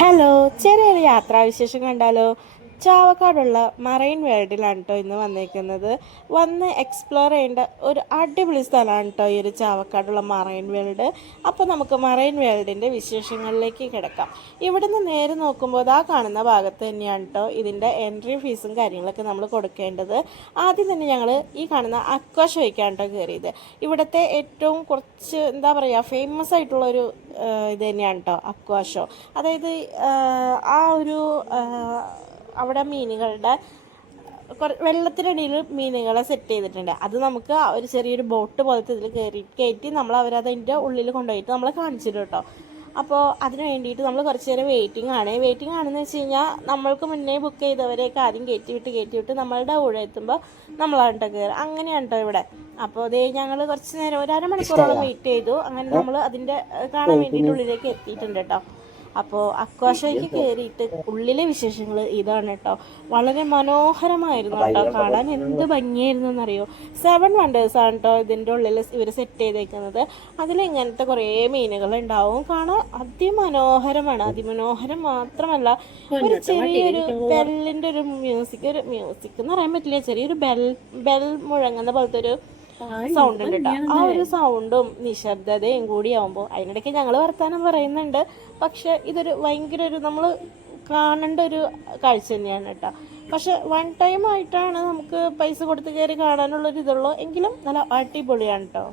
Hello, ചെറിയൊരു യാത്രാവിശേഷം കണ്ടാലോ? ചാവക്കാടുള്ള marine വേൾഡിലാണ് കേട്ടോ ഇന്ന് വന്നേക്കുന്നത്. വന്ന് എക്സ്പ്ലോർ ചെയ്യേണ്ട ഒരു അടിപൊളി സ്ഥലമാണ് കേട്ടോ ഈ ഒരു ചാവക്കാടുള്ള മറൈൻ വേൾഡ്. അപ്പോൾ നമുക്ക് മറൈൻ വേൾഡിൻ്റെ വിശേഷങ്ങളിലേക്ക് കിടക്കാം. ഇവിടുന്ന് നേരെ നോക്കുമ്പോൾ ആ കാണുന്ന ഭാഗത്ത് തന്നെയാണ് കേട്ടോ ഇതിൻ്റെ എൻട്രി ഫീസും കാര്യങ്ങളൊക്കെ നമ്മൾ കൊടുക്കേണ്ടത്. ആദ്യം തന്നെ ഞങ്ങൾ ഈ കാണുന്ന അക്വാ ഷോയ്ക്കാണ് കേട്ടോ കയറിയത്. ഇവിടുത്തെ ഏറ്റവും കുറച്ച് എന്താ പറയുക ഫേമസ് ആയിട്ടുള്ളൊരു ഇത് തന്നെയാണ് കേട്ടോ അക്വാ ഷോ. അതായത് ആ ഒരു അവിടെ മീനുകളുടെ വെള്ളത്തിനടിയിൽ മീനുകളെ സെറ്റ് ചെയ്തിട്ടുണ്ട്. അത് നമുക്ക് ഒരു ചെറിയൊരു ബോട്ട് പോലത്തെ ഇതിൽ കയറ്റി നമ്മൾ അവരതിൻ്റെ ഉള്ളിൽ കൊണ്ടുപോയിട്ട് നമ്മളെ കാണിച്ചിട്ട് കേട്ടോ. അപ്പോൾ അതിന് വേണ്ടിയിട്ട് നമ്മൾ കുറച്ച് നേരം വെയിറ്റിംഗ് ആണെന്ന് വെച്ച് കഴിഞ്ഞാൽ നമ്മൾക്ക് മുന്നേ ബുക്ക് ചെയ്തവരെയൊക്കെ ആദ്യം കയറ്റി വിട്ട് നമ്മളുടെ കൂടെ എത്തുമ്പോൾ നമ്മളാണ് കേട്ടോ കയറുക. അങ്ങനെയാണ് കേട്ടോ ഇവിടെ. അപ്പോൾ അതേ ഞങ്ങൾ കുറച്ച് നേരം ഒരു അരമണിക്കൂറോളം വെയിറ്റ് ചെയ്തു. അങ്ങനെ നമ്മൾ അതിൻ്റെ കാണാൻ വേണ്ടിയിട്ട് ഉള്ളിലേക്ക് എത്തിയിട്ടുണ്ട് കേട്ടോ. അപ്പോൾ അക്വാഷോയ്ക്ക് കയറിയിട്ട് ഉള്ളിലെ വിശേഷങ്ങൾ ഇതാണ് കേട്ടോ. വളരെ മനോഹരമായിരുന്നു കേട്ടോ, കാണാൻ എന്ത് ഭംഗിയായിരുന്നു എന്നറിയോ. 7 വണ്ടേഴ്സാണ് കേട്ടോ ഇതിൻ്റെ ഉള്ളിൽ ഇവർ സെറ്റ് ചെയ്തേക്കുന്നത്. അതിലിങ്ങനത്തെ കുറേ മീനുകളുണ്ടാവും. കാണാൻ അതിമനോഹരമാണ്. അതിമനോഹരം മാത്രമല്ല, ഒരു ചെറിയൊരു ബെല്ലിൻ്റെ ഒരു മ്യൂസിക് എന്ന് പറയാൻ പറ്റില്ല, ചെറിയൊരു ബെൽ മുഴങ്ങുന്ന പോലത്തെ ഒരു സൗണ്ട് ഉണ്ട് കേട്ടോ. ആ ഒരു സൗണ്ടും നിശബ്ദതയും കൂടി ആവുമ്പോൾ അതിനിടയ്ക്ക് ഞങ്ങൾ വർത്താനം പറയുന്നുണ്ട്. പക്ഷെ ഇതൊരു ഭയങ്കര ഒരു നമ്മൾ കാണേണ്ട ഒരു കാഴ്ച തന്നെയാണ് കേട്ടോ. പക്ഷെ വൺ ടൈം ആയിട്ടാണ് നമുക്ക് പൈസ കൊടുത്ത് കയറി കാണാനുള്ളൊരു ഇതുള്ളൂ. എങ്കിലും നല്ല അടിപൊളിയാണ് കേട്ടോ.